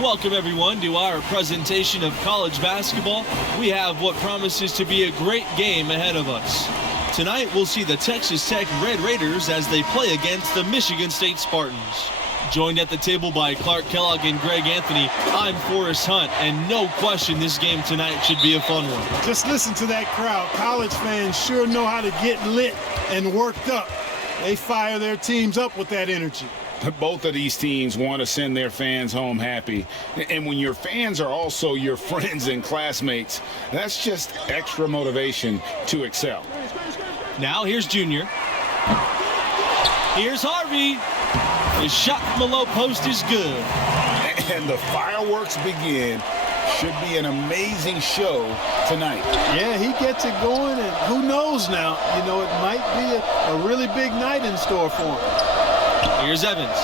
Welcome everyone to our presentation of college basketball. We have what promises to be a great game ahead of us. Tonight we'll see the Texas Tech Red Raiders as they play against the Michigan State Spartans. Joined at the table by Clark Kellogg and Greg Anthony, I'm Forrest Hunt, and no question this game tonight should be a fun one. Just listen to that crowd. College fans sure know how to get lit and worked up. They fire their teams up with that energy. Both of these teams want to send their fans home happy. And when your fans are also your friends and classmates, that's just extra motivation to excel. Now here's Junior. Here's Harvey. His shot from the low post is good. And the fireworks begin. Should be an amazing show tonight. Yeah, he gets it going, and who knows now? You know, it might be a really big night in store for him. Here's Evans.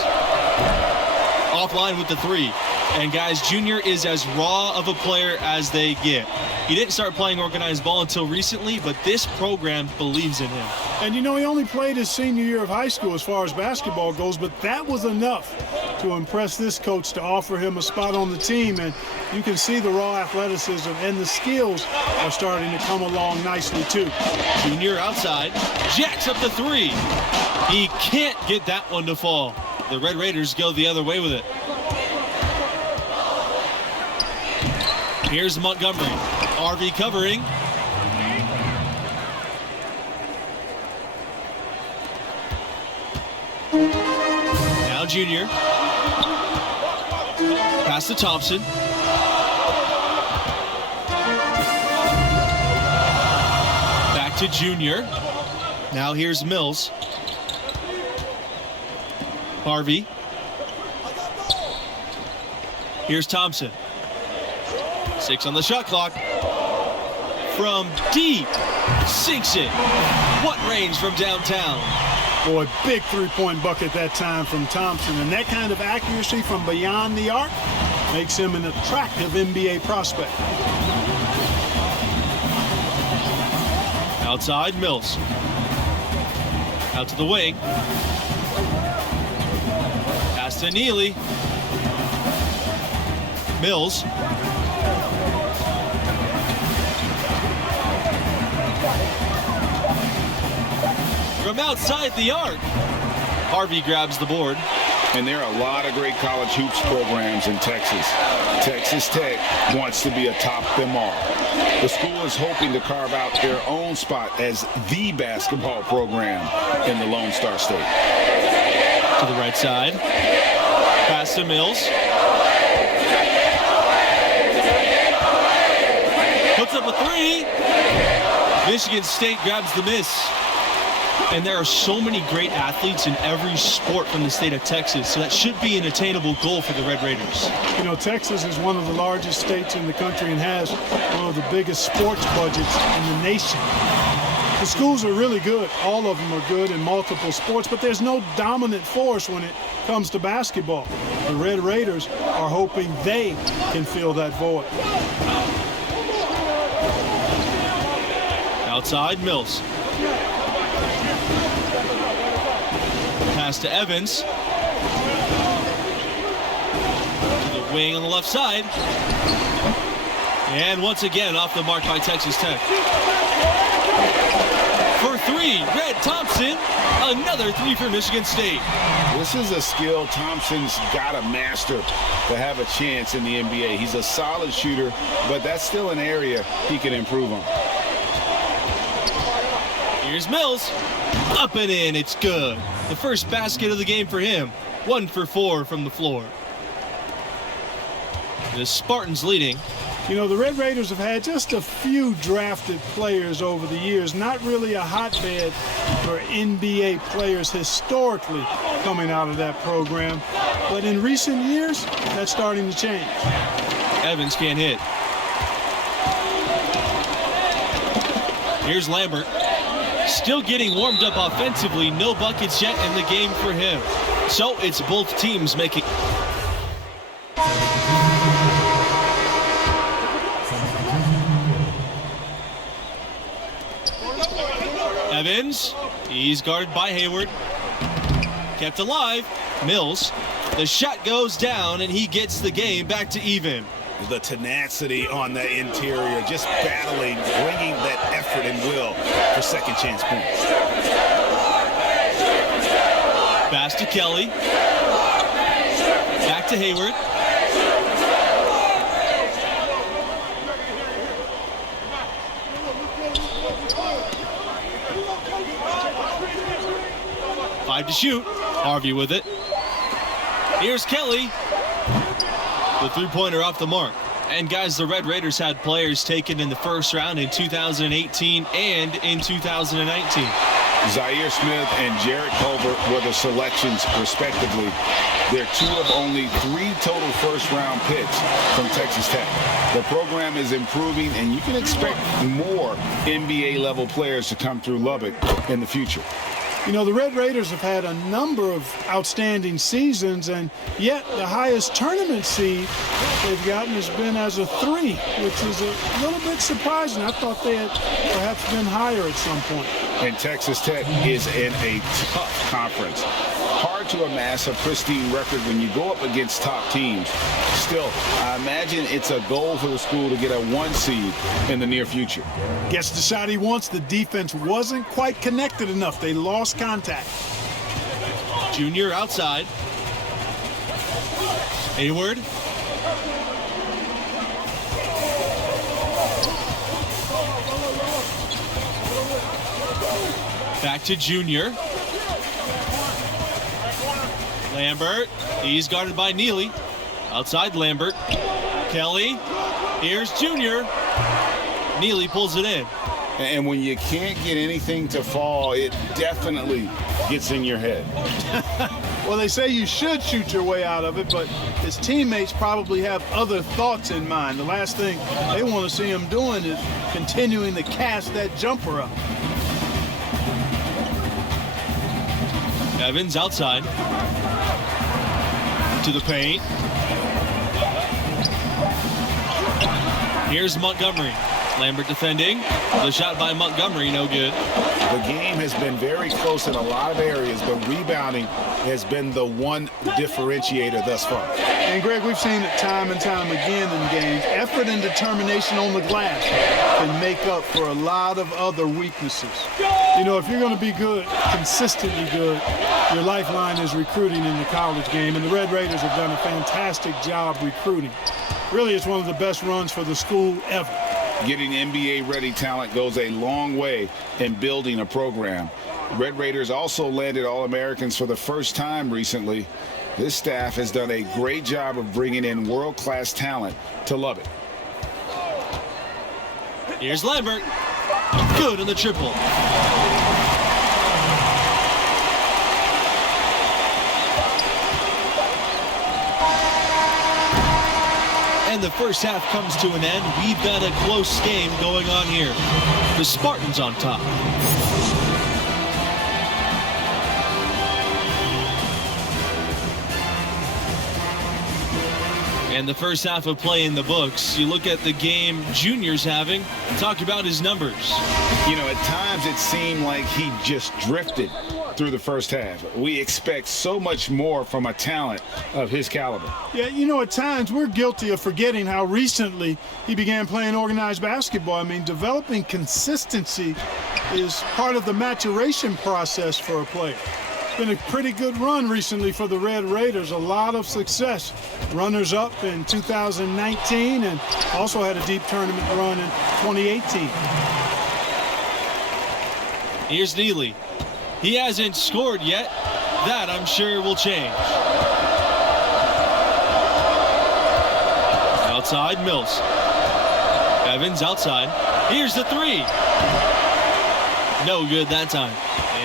Offline with the three. And guys, Junior is as raw of a player as they get. He didn't start playing organized ball until recently, but this program believes in him. And you know, he only played his senior year of high school as far as basketball goes, but that was enough to impress this coach to offer him a spot on the team. And you can see the raw athleticism and the skills are starting to come along nicely too. Junior outside, jacks up the three. He can't get that one to fall. The Red Raiders go the other way with it. Here's Montgomery. RV covering. Now Junior. Pass to Thompson. Back to Junior. Now here's Mills. Harvey. Here's Thompson. 6 on the shot clock. From deep. Sinks it. What range from downtown? Boy, big three-point bucket that time from Thompson. And that kind of accuracy from beyond the arc makes him an attractive NBA prospect. Outside, Mills. Out to the wing. Pass to Neely. Mills. From outside the arc. Harvey grabs the board. And there are a lot of great college hoops programs in Texas. Texas Tech wants to be atop them all. The school is hoping to carve out their own spot as the basketball program in the Lone Star State. To the right side. Pass to Mills. Puts up a three. Michigan State grabs the miss. And there are so many great athletes in every sport from the state of Texas, so that should be an attainable goal for the Red Raiders. You know, Texas is one of the largest states in the country and has one of the biggest sports budgets in the nation. The schools are really good. All of them are good in multiple sports, but there's no dominant force when it comes to basketball. The Red Raiders are hoping they can fill that void. Outside, Mills. Pass to Evans. To the wing on the left side. And once again off the mark by Texas Tech. For three, Red Thompson. Another three for Michigan State. This is a skill Thompson's got to master to have a chance in the NBA. He's a solid shooter, but that's still an area he can improve on. Here's Mills. Up and in. It's good. The first basket of the game for him. 1 for 4 from the floor. The Spartans leading. You know, the Red Raiders have had just a few drafted players over the years. Not really a hotbed for NBA players historically coming out of that program. But in recent years, that's starting to change. Evans can't hit. Here's Lambert. Still getting warmed up offensively. No buckets yet in the game for him. So it's both teams making. Evans. He's guarded by Hayward. Kept alive. Mills. The shot goes down, and he gets the game back to even. The tenacity on the interior, just battling, bringing that effort and will for second chance points. Pass to Kelly. Back to Hayward. Five to shoot. Harvey with it. Here's Kelly. The three-pointer off the mark. And guys, the Red Raiders had players taken in the first round in 2018 and in 2019. Zaire Smith and Jarrett Culver were the selections, respectively. They're two of only 3 total first-round picks from Texas Tech. The program is improving, and you can expect more NBA-level players to come through Lubbock in the future. You know, the Red Raiders have had a number of outstanding seasons, and yet the highest tournament seed they've gotten has been as a 3, which is a little bit surprising. I thought they had perhaps been higher at some point. And Texas Tech is in a tough conference. Hard to amass a pristine record when you go up against top teams. Still, I imagine it's a goal for the school to get a 1 seed in the near future. Gets the shot he wants. The defense wasn't quite connected enough. They lost contact. Junior outside. Hayward. Back to Junior. Lambert. He's guarded by Neely. Outside Lambert. Kelly. Here's Junior. Neely pulls it in. And when you can't get anything to fall, it definitely gets in your head. Well, they say you should shoot your way out of it, but his teammates probably have other thoughts in mind. The last thing they want to see him doing is continuing to cast that jumper up. Evans outside. To the paint. Here's Montgomery. Lambert defending. The shot by Montgomery, no good. The game has been very close in a lot of areas, but rebounding has been the one differentiator thus far. And Greg, we've seen it time and time again in games. Effort and determination on the glass can make up for a lot of other weaknesses. You know, if you're going to be good, consistently good, your lifeline is recruiting in the college game, and the Red Raiders have done a fantastic job recruiting. Really, it's one of the best runs for the school ever. Getting NBA-ready talent goes a long way in building a program. Red Raiders also landed All-Americans for the first time recently. This staff has done a great job of bringing in world-class talent to Lubbock. Here's Lambert. Good in the triple. And the first half comes to an end. We've got a close game going on here. The Spartans on top. And the first half of play in the books. You look at the game Junior's having, talk about his numbers. You know, at times it seemed like he just drifted through the first half. We expect so much more from a talent of his caliber. Yeah, you know, at times we're guilty of forgetting how recently he began playing organized basketball. I mean, developing consistency is part of the maturation process for a player. It's been a pretty good run recently for the Red Raiders, a lot of success. Runners-up in 2019 and also had a deep tournament run in 2018. Here's Neely. He hasn't scored yet. That, I'm sure, will change. Outside, Mills. Evans outside. Here's the 3. No good that time.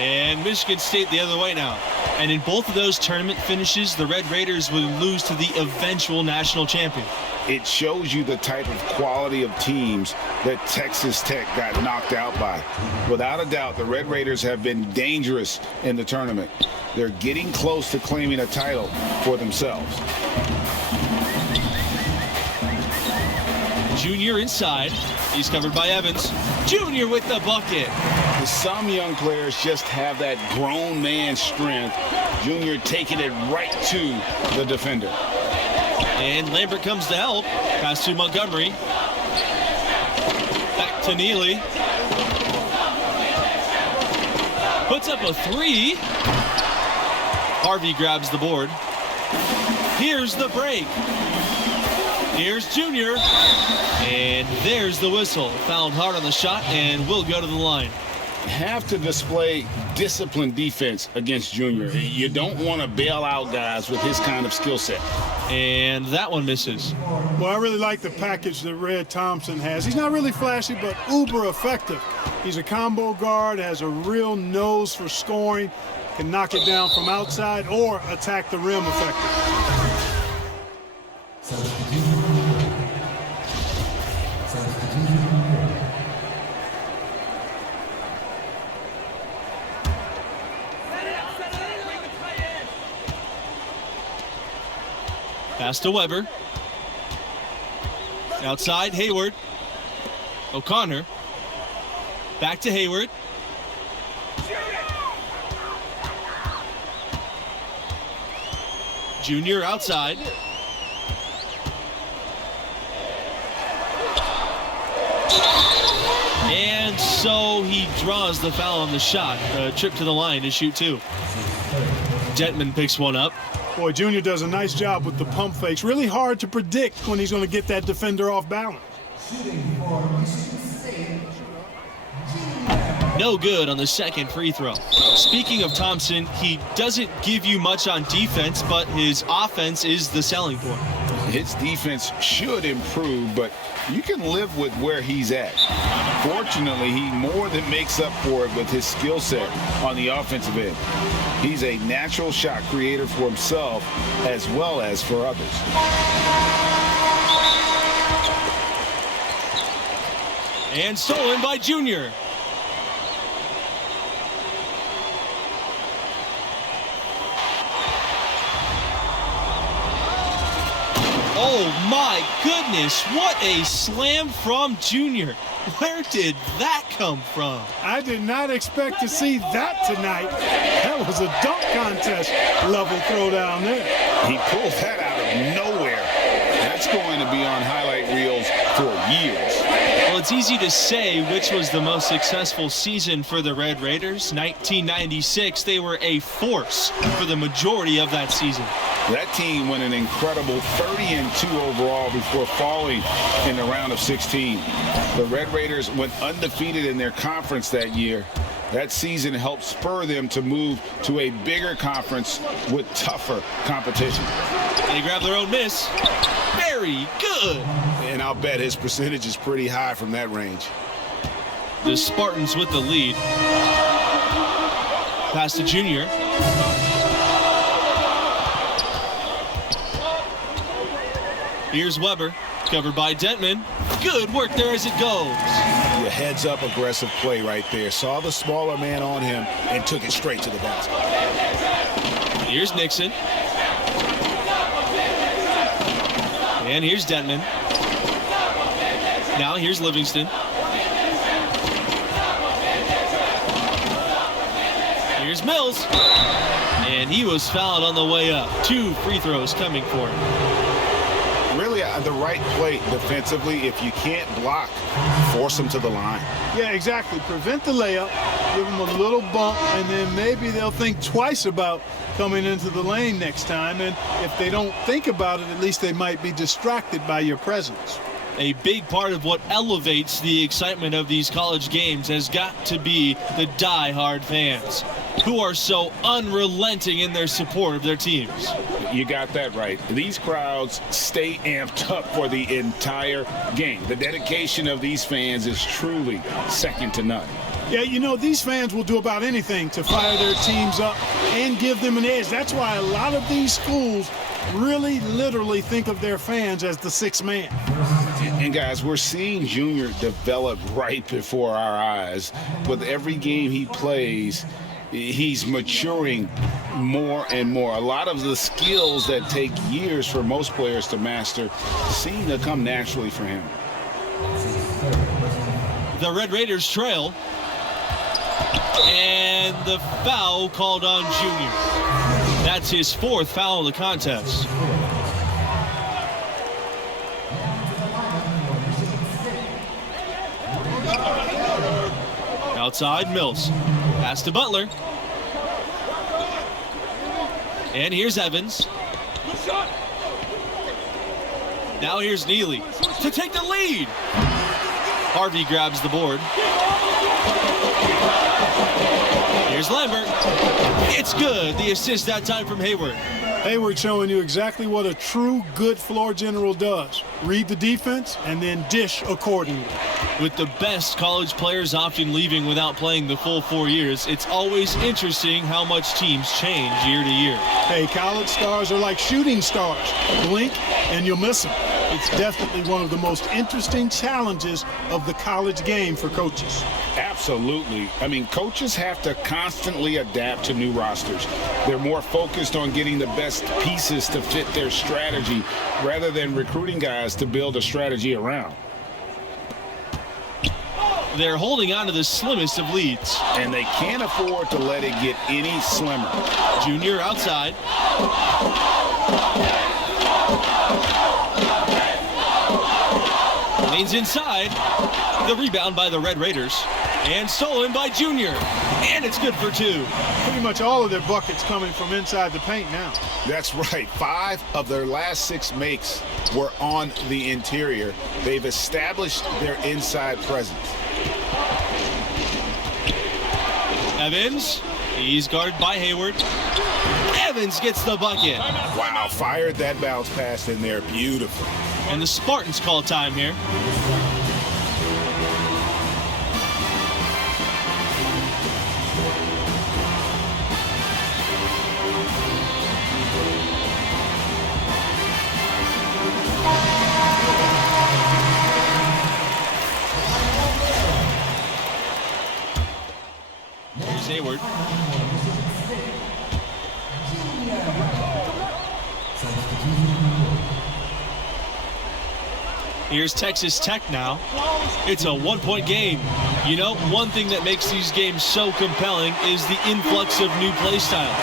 And Michigan State the other way now. And in both of those tournament finishes, the Red Raiders would lose to the eventual national champion. It shows you the type of quality of teams that Texas Tech got knocked out by. Without a doubt, the Red Raiders have been dangerous in the tournament. They're getting close to claiming a title for themselves. Junior inside. He's covered by Evans. Junior with the bucket. Some young players just have that grown man strength. Junior taking it right to the defender. And Lambert comes to help. Pass to Montgomery. Back to Neely. Puts up a three. Harvey grabs the board. Here's the break. Here's Junior. And there's the whistle. Fouled hard on the shot and will go to the line. Have to display disciplined defense against Junior. You don't want to bail out guys with his kind of skill set. And that one misses. Well, I really like the package that Red Thompson has. He's not really flashy, but uber effective. He's a combo guard, has a real nose for scoring, can knock it down from outside or attack the rim effectively. Pass to Weber. Outside, Hayward. O'Connor. Back to Hayward. Junior outside. And so he draws the foul on the shot. A trip to the line to shoot two. Detman picks one up. Boy, Junior does a nice job with the pump fakes. Really hard to predict when he's going to get that defender off balance. No good on the second free throw. Speaking of Thompson, he doesn't give you much on defense, but his offense is the selling point. His defense should improve, but you can live with where he's at. Fortunately, he more than makes up for it with his skill set on the offensive end. He's a natural shot creator for himself as well as for others. And stolen by Junior. Oh my goodness, what a slam from Junior. Where did that come from? I did not expect to see that tonight. That was a dunk contest level throwdown there. He pulled that out of nowhere. That's going to be on highlight reels for years. Well, it's easy to say which was the most successful season for the Red Raiders. 1996, they were a force for the majority of that season. That team went an incredible 30-2 overall before falling in the round of 16. The Red Raiders went undefeated in their conference that year. That season helped spur them to move to a bigger conference with tougher competition. They grab their own miss. Very good. And I'll bet his percentage is pretty high from that range. The Spartans with the lead. Pass to Junior. Here's Weber, covered by Detman. Good work there as it goes. The heads-up aggressive play right there. Saw the smaller man on him and took it straight to the basket. Here's Nixon. And here's Detman. Now here's Livingston. Here's Mills. And he was fouled on the way up. 2 free throws coming for him. Really the right play defensively. If you can't block, force them to the line. Yeah, exactly. Prevent the layup, give them a little bump, and then maybe they'll think twice about coming into the lane next time. And if they don't think about it, at least they might be distracted by your presence. A big part of what elevates the excitement of these college games has got to be the die-hard fans who are so unrelenting in their support of their teams. You got that right. These crowds stay amped up for the entire game. The dedication of these fans is truly second to none. Yeah, you know, these fans will do about anything to fire their teams up and give them an edge. That's why a lot of these schools really literally think of their fans as the sixth man. And guys, we're seeing Junior develop right before our eyes. With every game he plays, he's maturing more and more. A lot of the skills that take years for most players to master seem to come naturally for him. The Red Raiders trail. And the foul called on Junior. That's his 4th foul of the contest. Outside, Mills. Pass to Butler. And here's Evans. Now here's Neely to take the lead. Harvey grabs the board. Here's Lambert. It's good. The assist that time from Hayward. Hayward showing you exactly what a true good floor general does. Read the defense and then dish accordingly. With the best college players often leaving without playing the full 4 years, it's always interesting how much teams change year to year. Hey, college stars are like shooting stars. Blink and you'll miss them. It's definitely one of the most interesting challenges of the college game for coaches. Absolutely. I mean, coaches have to constantly adapt to new rosters. They're more focused on getting the best pieces to fit their strategy rather than recruiting guys to build a strategy around. They're holding on to the slimmest of leads. And they can't afford to let it get any slimmer. Junior outside. Lanes inside. The rebound by the Red Raiders. And stolen by Junior. And it's good for 2. Pretty much all of their buckets coming from inside the paint now. That's right. 5 of their last 6 makes were on the interior. They've established their inside presence. Evans. He's guarded by Hayward. Evans gets the bucket. Wow, fired that bounce pass in there. Beautiful. And the Spartans call time here. Here's Hayward. Here's Texas Tech now. It's a 1-point game. You know, one thing that makes these games so compelling is the influx of new play styles.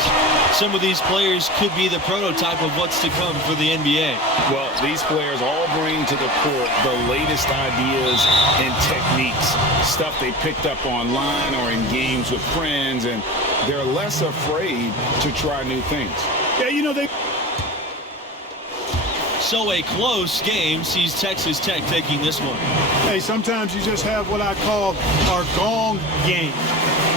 Some of these players could be the prototype of what's to come for the NBA. Well, these players all bring to the court the latest ideas and techniques, stuff they picked up online or in games with friends, and they're less afraid to try new things. Yeah, you know, So a close game sees Texas Tech taking this one. Hey, sometimes you just have what I call our gong game.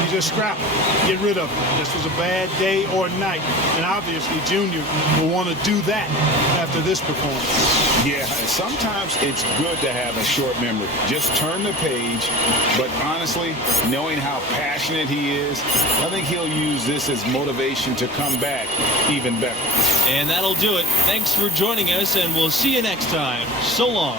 You just scrap it, get rid of it. This was a bad day or night, and obviously Junior will want to do that after this performance. Yeah, sometimes it's good to have a short memory. Just turn the page, but honestly, knowing how passionate he is, I think he'll use this as motivation to come back even better. And that'll do it. Thanks for joining us, and we'll see you next time. So long.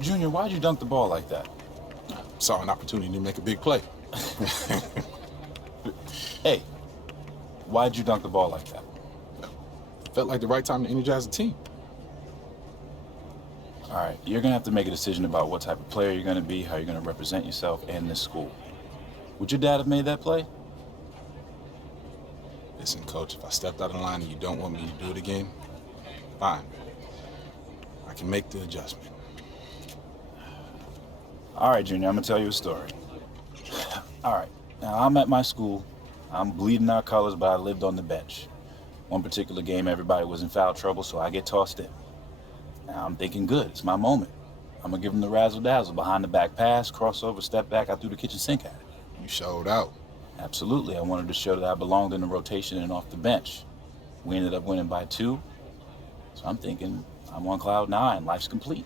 Junior, why'd you dunk the ball like that? Saw an opportunity to make a big play. Hey, why'd you dunk the ball like that? Felt like the right time to energize the team. All right, you're going to have to make a decision about what type of player you're going to be, how you're going to represent yourself and this school. Would your dad have made that play? Listen, Coach, if I stepped out of line and you don't want me to do it again, fine. I can make the adjustment. All right, Junior, I'm going to tell you a story. All right, now I'm at my school. I'm bleeding our colors, but I lived on the bench. One particular game, everybody was in foul trouble, so I get tossed in. Now I'm thinking, good, it's my moment. I'm going to give them the razzle-dazzle, behind the back pass, crossover, step back, I threw the kitchen sink at it. You showed out. Absolutely, I wanted to show that I belonged in the rotation and off the bench. We ended up winning by 2, so I'm thinking I'm on cloud 9, life's complete.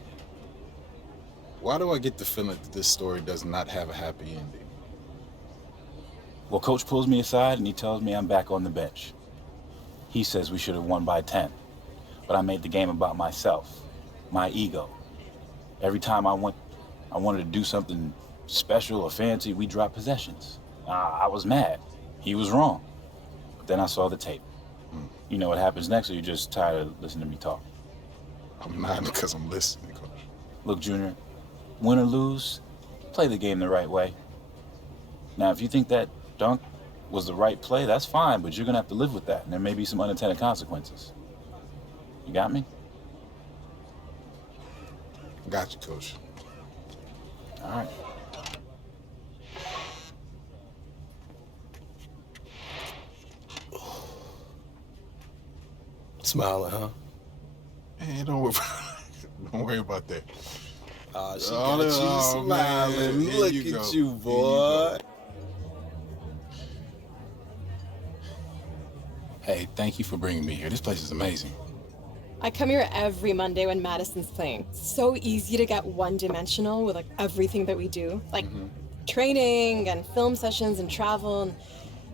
Why do I get the feeling that this story does not have a happy ending? Well, Coach pulls me aside and he tells me I'm back on the bench. He says we should have won by 10, but I made the game about myself. my ego. Every time I wanted to do something special or fancy, we dropped possessions. I was mad. He was wrong. But then I saw the tape. You know what happens next, or you're just tired of listening to me talk? I'm not, because I'm listening, Coach. Look, Junior, win or lose, play the game the right way. Now, if you think that dunk was the right play, that's fine, but you're going to have to live with that, and there may be some unintended consequences. You got me? Got you, Coach. All right. Smiling, huh? Man, don't worry about that. She got you smiling. Man. Look Here you at go. you, boy. Hey, thank you for bringing me here. This place is amazing. I come here every Monday when Madison's playing. It's so easy to get one-dimensional with like everything that we do, like training and film sessions and travel. And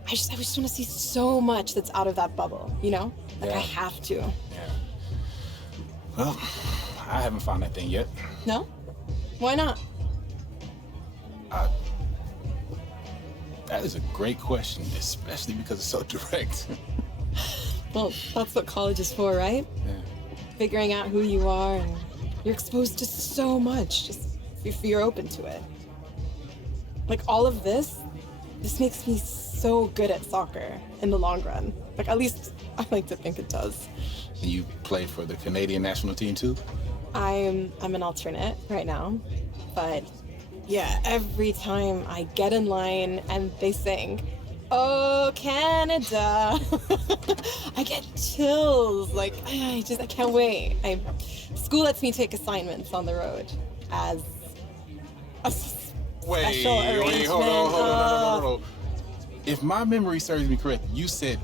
I just want to see so much that's out of that bubble, you know? Like I have to. Yeah. Well, I haven't found that thing yet. No? Why not? That is a great question, especially because it's so direct. Well, that's what college is for, right? Yeah. Figuring out who you are, and you're exposed to so much, just if you're open to it. Like all of this makes me so good at soccer in the long run. Like at least I like to think it does. And you play for the Canadian national team too? I'm an alternate right now, but yeah, every time I get in line and they sing, "Oh, Canada," I get chills. Like I can't wait. School lets me take assignments on the road as a special arrangement. Hold on. If my memory serves me correct, you said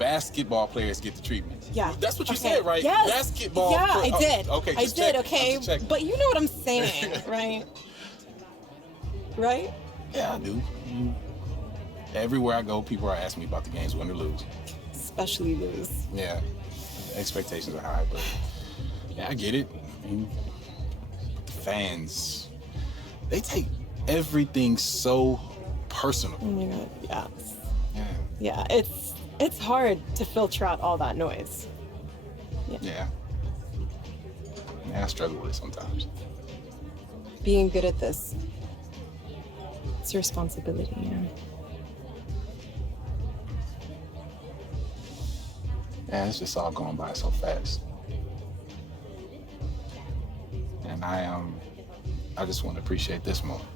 basketball players get the treatment. Yeah. That's what you Okay. said, right? Yes. Basketball. Yeah, I did. Okay. I just did. check. Okay. I'm just checking. But you know what I'm saying, right? Right? Yeah, I do. Everywhere I go, people are asking me about the games, win or lose. Especially lose. Yeah, expectations are high, but yeah, I get it. I mean, fans, they take everything so personal. Oh my God. Yes. Yeah. Yeah. It's hard to filter out all that noise. Yeah, I struggle with it sometimes. Being good at this, it's your responsibility. Yeah. Yeah, it's just all going by so fast. And I just want to appreciate this moment.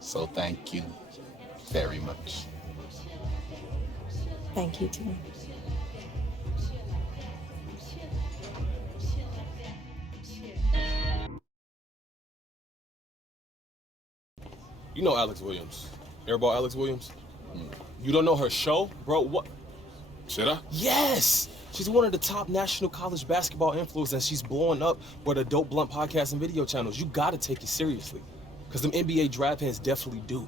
So thank you very much. Thank you too. You know Alex Williams, Airball Alex Williams? You don't know her show? Bro, what? Should I? Yes! She's one of the top national college basketball influencers, and she's blowing up with the Dope Blunt podcast and video channels. You gotta take it seriously, because them NBA draft fans definitely do.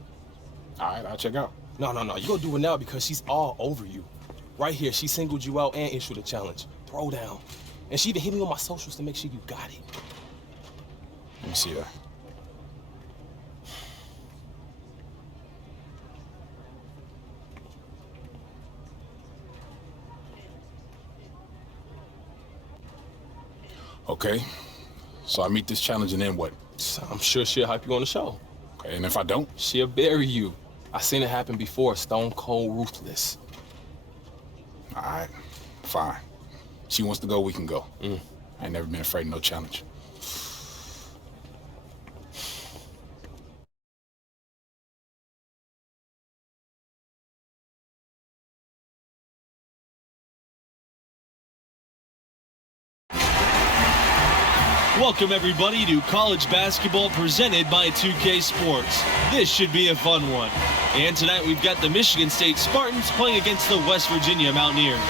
All right, I'll check out. No, you go do it now because she's all over you. Right here, she singled you out and issued a challenge. Throw down. And she even hit me on my socials to make sure you got it. Let me see that. Okay, so I meet this challenge and then what? So I'm sure she'll hype you on the show. Okay, and if I don't? She'll bury you. I seen it happen before, stone cold ruthless. All right, fine. She wants to go, we can go. I ain't never been afraid of no challenge. Welcome everybody to college basketball presented by 2K Sports. This should be a fun one. And tonight we've got the Michigan State Spartans playing against the West Virginia Mountaineers.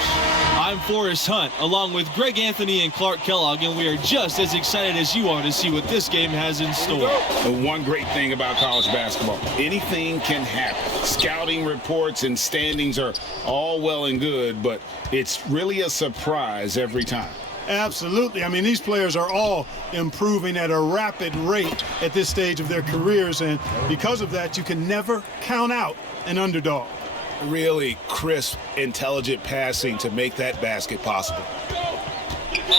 I'm Forrest Hunt, along with Greg Anthony and Clark Kellogg, and we are just as excited as you are to see what this game has in store. The one great thing about college basketball, anything can happen. Scouting reports and standings are all well and good, but it's really a surprise every time. Absolutely. I mean, these players are all improving at a rapid rate at this stage of their careers, and because of that, you can never count out an underdog. Really crisp, intelligent passing to make that basket possible.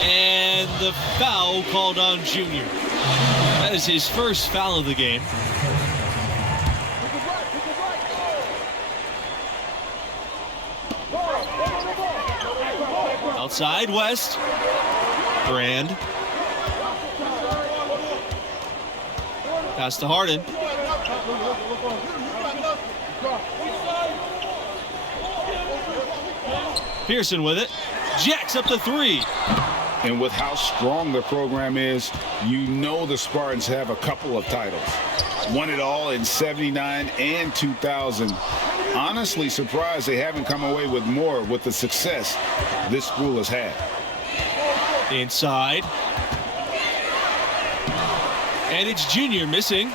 And the foul called on Junior. That is his first foul of the game. Outside, West. Brand. Pass to Harden. Pearson with it. Jacks up the three. And with how strong the program is, you know the Spartans have a couple of titles. Won it all in '79 and 2000. Honestly surprised they haven't come away with more with the success this school has had. Inside. And it's Junior missing.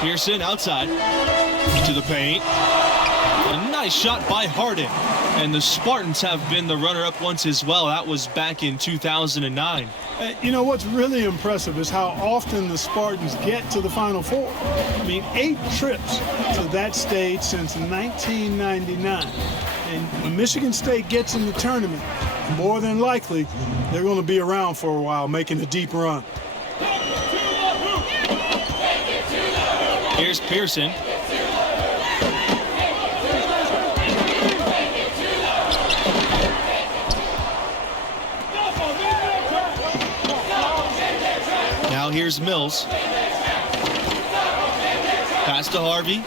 Pearson outside. To the paint. A nice shot by Harden. And the Spartans have been the runner-up once as well. That was back in 2009. You know, what's really impressive is how often the Spartans get to the Final Four. I mean, 8 trips to that stage since 1999. And when Michigan State gets in the tournament, more than likely, they're going to be around for a while, making a deep run. Here's Pearson. Now here's Mills. Pass to Harvey.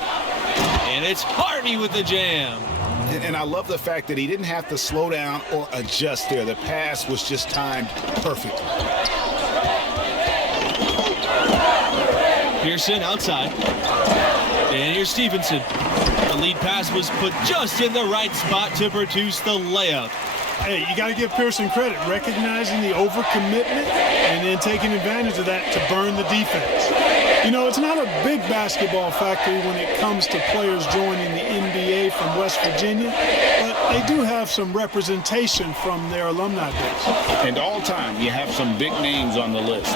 And it's Harvey with the jam. And I love the fact that he didn't have to slow down or adjust there. The pass was just timed perfectly. Pearson outside. And here's Stevenson. The lead pass was put just in the right spot to produce the layup. Hey, you got to give Pearson credit, recognizing the overcommitment and then taking advantage of that to burn the defense. You know, it's not a big basketball factory when it comes to players joining the NBA from West Virginia, but they do have some representation from their alumni base. And all time, you have some big names on the list.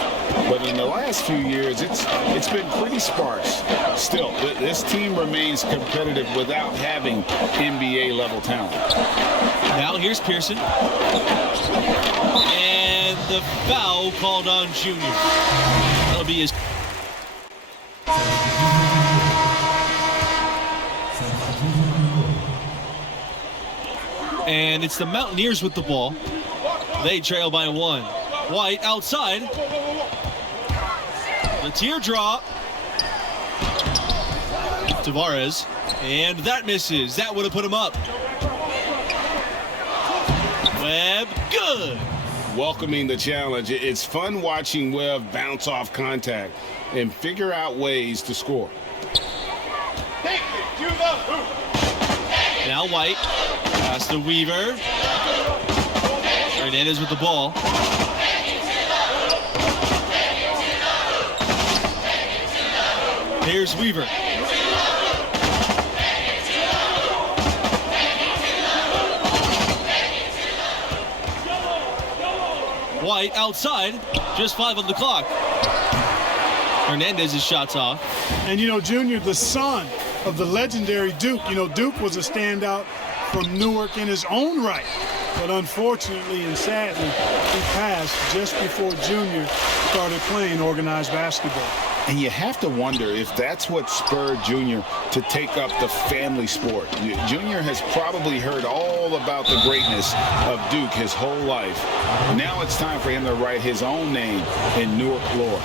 But in the last few years, it's been pretty sparse. Still, this team remains competitive without having NBA-level talent. Now here's Pearson. And the foul called on Junior. That'll be his... And it's the Mountaineers with the ball. They trail by 1. White outside. The teardrop. Tavares. And that misses. That would have put him up. Webb, good. Welcoming the challenge. It's fun watching Webb bounce off contact and figure out ways to score. Now White. Pass to Weaver. Hernandez with the ball. Here's Weaver. White outside. Just 5 on the clock. Hernandez's shot's off. And, you know, Junior, the son of the legendary Duke. You know, Duke was a standout from Newark in his own right. But unfortunately and sadly, he passed just before Junior started playing organized basketball. And you have to wonder if that's what spurred Junior to take up the family sport. Junior has probably heard all about the greatness of Duke his whole life. Now it's time for him to write his own name in Newark lore.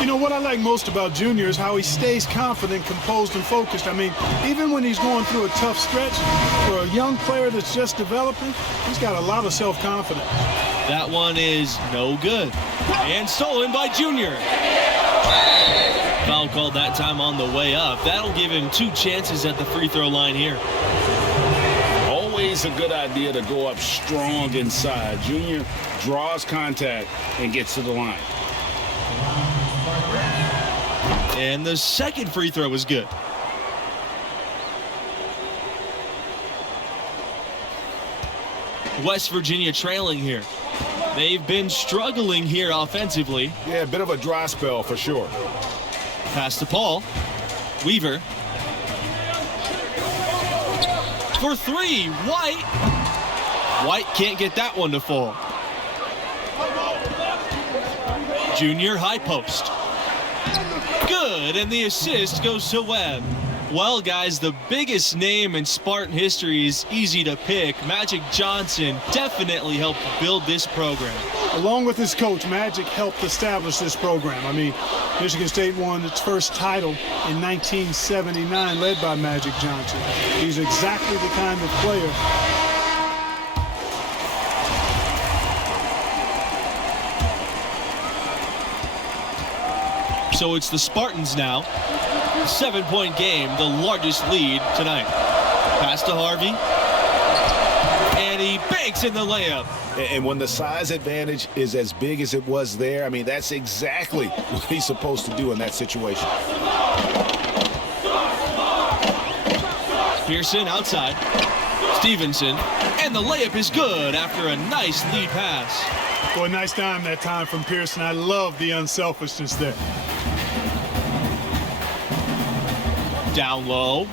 You know, what I like most about Junior is how he stays confident, composed, and focused. I mean, even when he's going through a tough stretch, for a young player that's just developing, he's got a lot of self-confidence. That one is no good. And stolen by Junior. Foul called that time on the way up. That'll give him 2 chances at the free throw line here. Always a good idea to go up strong inside. Junior draws contact and gets to the line. And the second free throw was good. West Virginia trailing here. They've been struggling here offensively. Yeah, a bit of a dry spell for sure. Pass to Paul. Weaver. For three, White. White can't get that one to fall. Junior high post. Good, and the assist goes to Webb. Well, guys, the biggest name in Spartan history is easy to pick. Magic Johnson definitely helped build this program. Along with his coach, Magic helped establish this program. I mean, Michigan State won its first title in 1979, led by Magic Johnson. He's exactly the kind of player So it's the Spartans now. 7-point game, the largest lead tonight. Pass to Harvey. And he banks in the layup. And when the size advantage is as big as it was there, I mean, that's exactly what he's supposed to do in that situation. Pearson outside. Stevenson. And the layup is good after a nice lead pass. Boy, nice time that time from Pearson. I love the unselfishness there. Down low.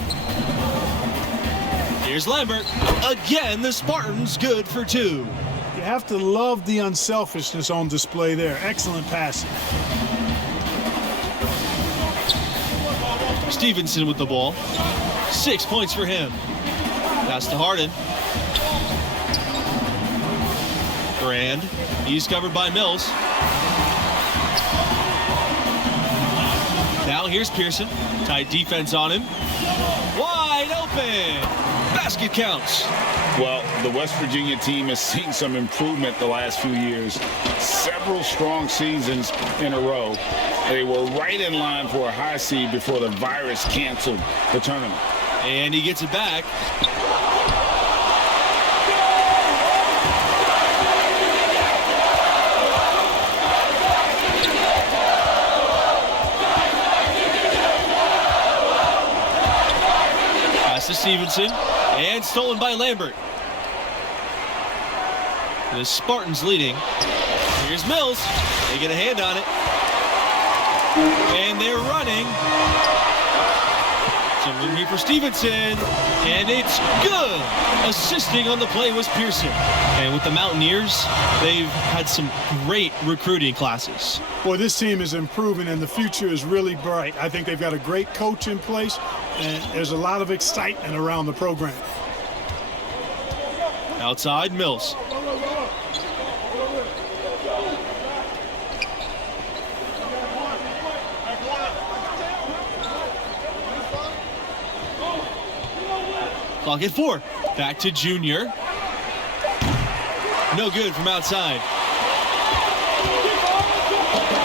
Here's Lambert. Again, the Spartans good for two. You have to love the unselfishness on display there. Excellent passing. Stevenson with the ball. 6 points for him. Pass to Harden. Brand. He's covered by Mills. Now here's Pearson. Tight defense on him. Wide open. Basket counts. Well, the West Virginia team has seen some improvement the last few years. Several strong seasons in a row. They were right in line for a high seed before the virus canceled the tournament. And he gets it back. To Stevenson, and stolen by Lambert. The Spartans leading. Here's Mills. They get a hand on it. And they're running. Some room here for Stevenson. And it's good. Assisting on the play was Pearson. And with the Mountaineers, they've had some great recruiting classes. Boy, this team is improving and the future is really bright. I think they've got a great coach in place and there's a lot of excitement around the program. Outside, Mills. Clock at 4. Back to Junior. No good from outside.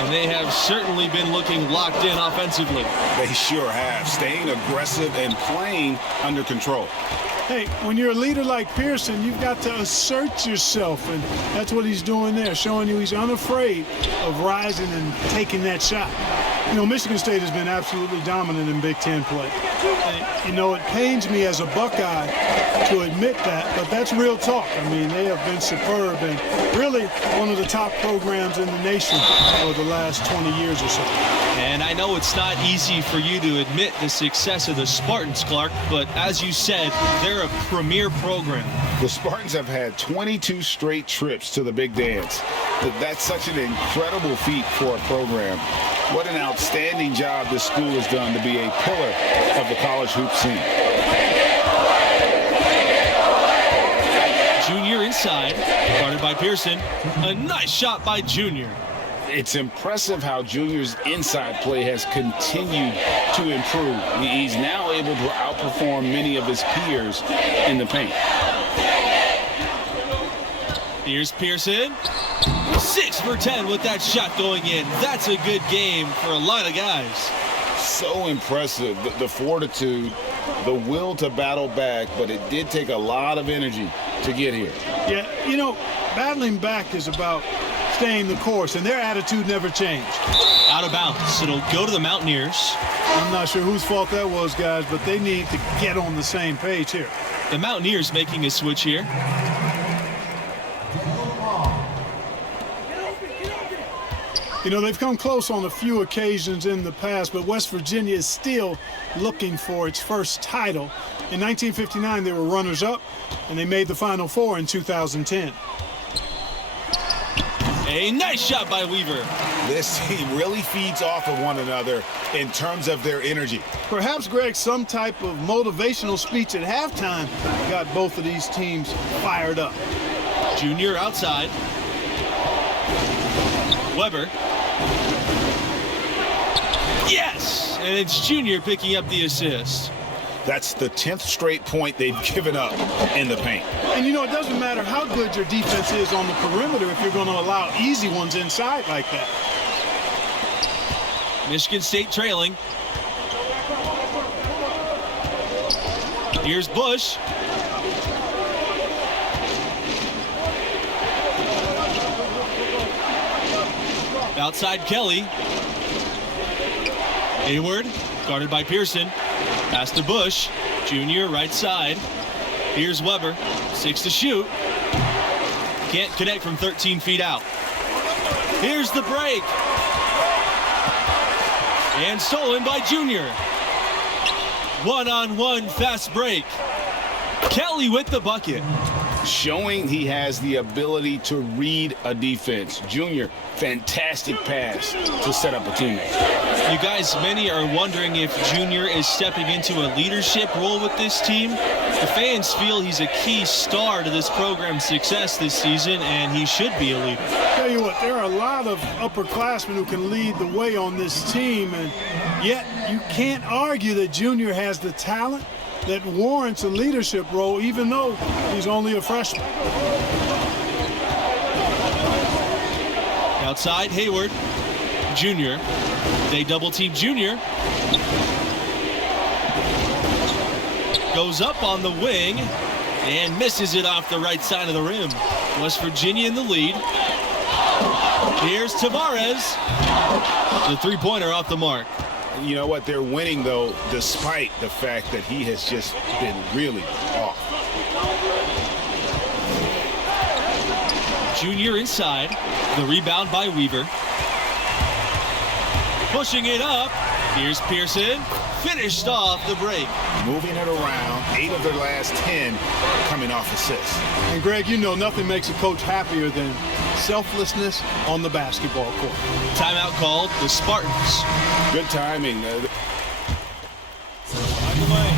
And they have certainly been looking locked in offensively. They sure have, staying aggressive and playing under control. Hey, when you're a leader like Pearson, you've got to assert yourself, and that's what he's doing there, showing you he's unafraid of rising and taking that shot. You know, Michigan State has been absolutely dominant in Big Ten play. And, you know, it pains me as a Buckeye to admit that, but that's real talk. I mean, they have been superb and really one of the top programs in the nation over the last 20 years or so. And I know it's not easy for you to admit the success of the Spartans, Clark, but as you said, they're a premier program. The Spartans have had 22 straight trips to the Big Dance. That's such an incredible feat for a program. What an outstanding job this school has done to be a pillar of the college hoop scene. Junior inside, guarded by Pearson. A nice shot by Junior. It's impressive how Junior's inside play has continued to improve. He's now able to outperform many of his peers in the paint. Here's Pearson. 6 for 10 with that shot going in. That's a good game for a lot of guys. So impressive, the fortitude, the will to battle back, but it did take a lot of energy to get here. Yeah, you know, battling back is about staying the course, and their attitude never changed. Out of bounds. It'll go to the Mountaineers. I'm not sure whose fault that was, guys, but they need to get on the same page here. The Mountaineers making a switch here. You know, they've come close on a few occasions in the past, but West Virginia is still looking for its first title. In 1959, they were runners-up, and they made the Final Four in 2010. A nice shot by Weaver. This team really feeds off of one another in terms of their energy. Perhaps, Greg, some type of motivational speech at halftime got both of these teams fired up. Junior outside. Weber. Yes! And it's Junior picking up the assist. That's the 10th straight point they've given up in the paint. And you know, it doesn't matter how good your defense is on the perimeter if you're going to allow easy ones inside like that. Michigan State trailing. Here's Bush. Outside Kelly. Hayward, guarded by Pearson. Pass to Bush. Junior, right side. Here's Weber. 6 to shoot. Can't connect from 13 feet out. Here's the break. And stolen by Junior. One-on-one fast break. Kelly with the bucket. Showing he has the ability to read a defense. Junior, fantastic pass to set up a teammate. You guys, many are wondering if Junior is stepping into a leadership role with this team. The fans feel he's a key star to this program's success this season, and he should be a leader. Tell you what, there are a lot of upperclassmen who can lead the way on this team, and yet you can't argue that Junior has the talent that warrants a leadership role, even though he's only a freshman. Outside, Hayward. Junior. They double-team Junior. Goes up on the wing and misses it off the right side of the rim. West Virginia in the lead. Here's Tavares. The three-pointer off the mark. You know what? They're winning, though, despite the fact that he has just been really off. Junior inside. The rebound by Weaver. Pushing it up. Here's Pearson. Finished off the break. Moving it around. 8 of their last 10 coming off assists. And Greg, you know nothing makes a coach happier than selflessness on the basketball court. Timeout called. The Spartans. Good timing. Find the lane.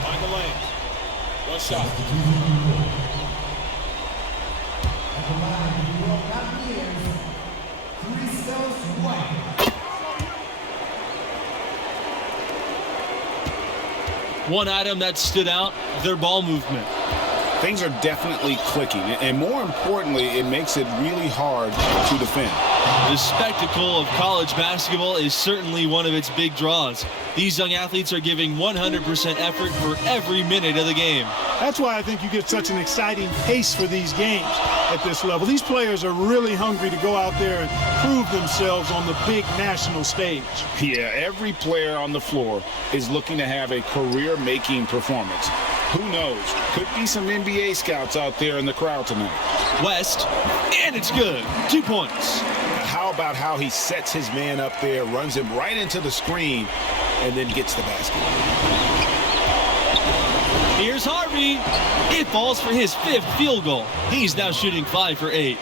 Find the lane. One shot. One item that stood out, their ball movement. Things are definitely clicking, and more importantly, it makes it really hard to defend. The spectacle of college basketball is certainly one of its big draws. These young athletes are giving 100% effort for every minute of the game. That's why I think you get such an exciting pace for these games at this level. These players are really hungry to go out there and prove themselves on the big national stage. Yeah, every player on the floor is looking to have a career-making performance. Who knows? Could be some NBA scouts out there in the crowd tonight. West, and it's good. 2 points. How about how he sets his man up there, runs him right into the screen, and then gets the basket? Here's Harvey. It falls for his 5th field goal. He's now shooting 5 for 8.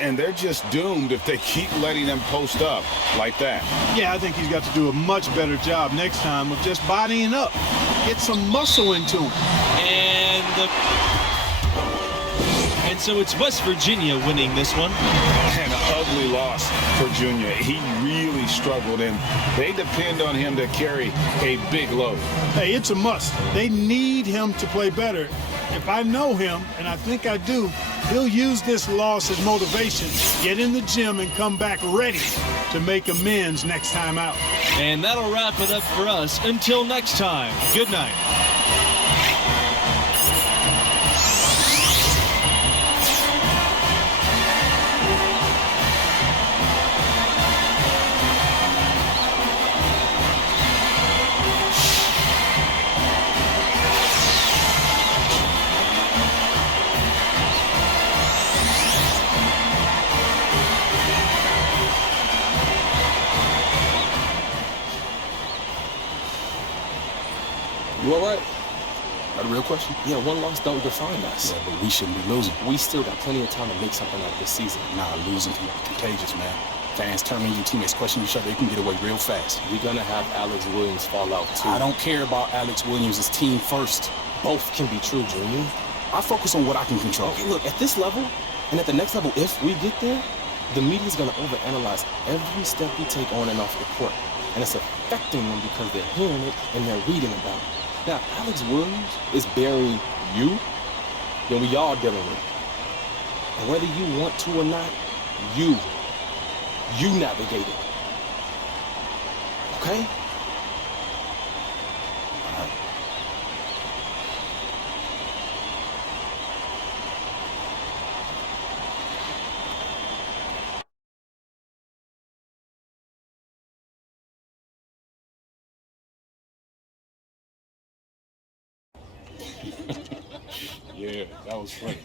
And they're just doomed if they keep letting them post up like that. Yeah, I think he's got to do a much better job next time of just bodying up. Get some muscle into him. And so it's West Virginia winning this one. An ugly loss for Junior. He really struggled, and they depend on him to carry a big load. Hey, it's a must. They need him to play better. If I know him, and I think I do, he'll use this loss as motivation, get in the gym, and come back ready to make amends next time out. And that'll wrap it up for us. Until next time, good night. You all right? That a real question? Yeah, one loss don't define us. Yeah, but we shouldn't be losing. We still got plenty of time to make something out of this season. Nah, losing can be contagious, man. Fans turn on you, teammates question each other, they can get away real fast. We're gonna have Alex Williams fall out too. I don't care about Alex Williams' team first. Both can be true, Junior. I focus on what I can control. Okay, look, at this level, and at the next level, if we get there, the media's gonna overanalyze every step we take on and off the court. And it's affecting them because they're hearing it and they're reading about it. Now, if Alex Williams is burying you, then we all dealing with it. And whether you want to or not, you navigate it. Okay? All right. Yeah, that was funny.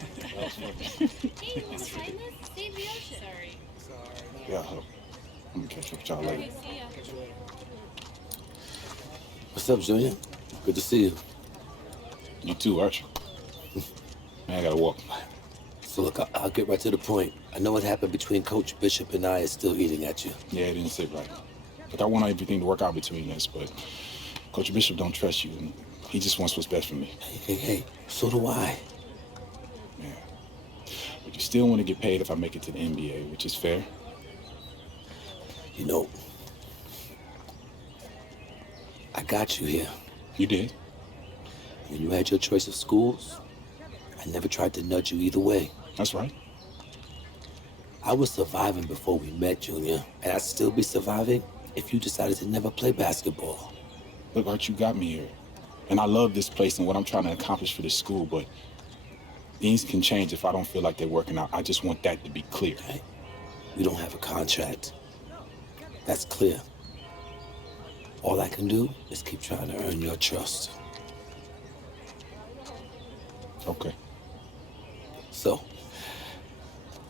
Yeah, I'm gonna catch up with y'all later. What's up, Junior? Good to see you. You too, Archie. Man, I gotta walk. So look, I'll get right to the point. I know what happened between Coach Bishop and I is still eating at you. Yeah, it didn't sit right. Like, I want everything to work out between us, but Coach Bishop don't trust you, and he just wants what's best for me. Hey, so do I. Yeah. But you still want to get paid if I make it to the NBA, which is fair. You know, I got you here. You did? When you had your choice of schools, I never tried to nudge you either way. That's right. I was surviving before we met, Junior, and I'd still be surviving if you decided to never play basketball. Look, Art, you got me here. And I love this place and what I'm trying to accomplish for this school, but things can change if I don't feel like they're working out. I just want that to be clear. Okay? We don't have a contract. That's clear. All I can do is keep trying to earn your trust. Okay. So,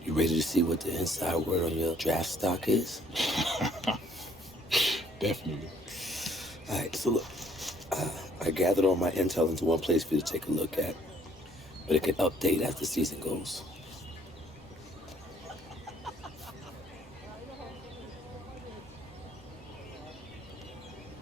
you ready to see what the inside word on your draft stock is? Definitely. All right, so look, I gathered all my intel into one place for you to take a look at, but it can update as the season goes.